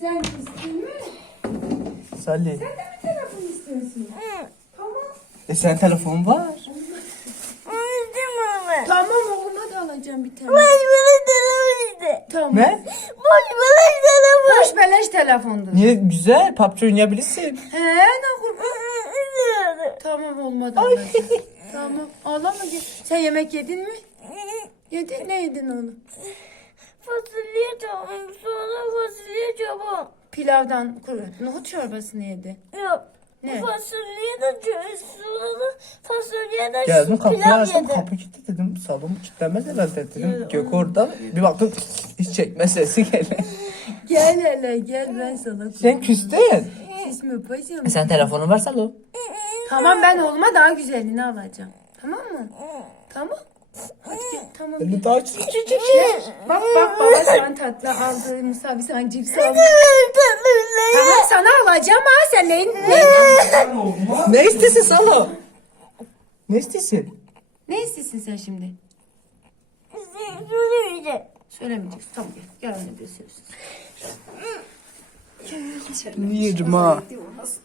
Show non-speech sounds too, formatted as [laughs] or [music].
Sen küstün mü? Salih. Sen de mi telefon istiyorsun? Tamam. E sen telefon var. Tamam oğluma da alacağım bir tane. Boş beleş telefon işte. Tamam. Ne? Boş beleş telefon. Boş beleş telefondu. Niye güzel PUBG oynayabilirsin. He ne kurban. Tamam olmadı alacağım. tamam ağlama gel. Sen yemek yedin mi? Yedin ne yedin onu? Fasulye çabuk. Pilavdan kuru, nohut çorbasını yedi. Yok. Ne? Fasulye de çabuk. Sonra da fasulye de Geldim kapıyı pilav açtım yedi. kapı kilitli dedim. Salon kilitlenmez herhalde dedim. Gök orada. Bir baktım hiç çekme sesi geldi. [laughs] Gel hele gel ben sana Sen küstün. Küsme paşam. E sen telefonun var Salo. Tamam ben oğluma daha güzelini alacağım. Tamam mı? Tamam. Tamam. Elini daha küçük. Gel. Bak bak baba sana tatlı aldı. Musa bir sana cips aldı. Tamam sana alacağım ha sen neyin? neyin- Ne istesin Salo? Ne istesin? ne istiyorsun sen şimdi? Söylemeyeceksin. Tamam gel. Gel anne bir söz. Nirma. Nasıl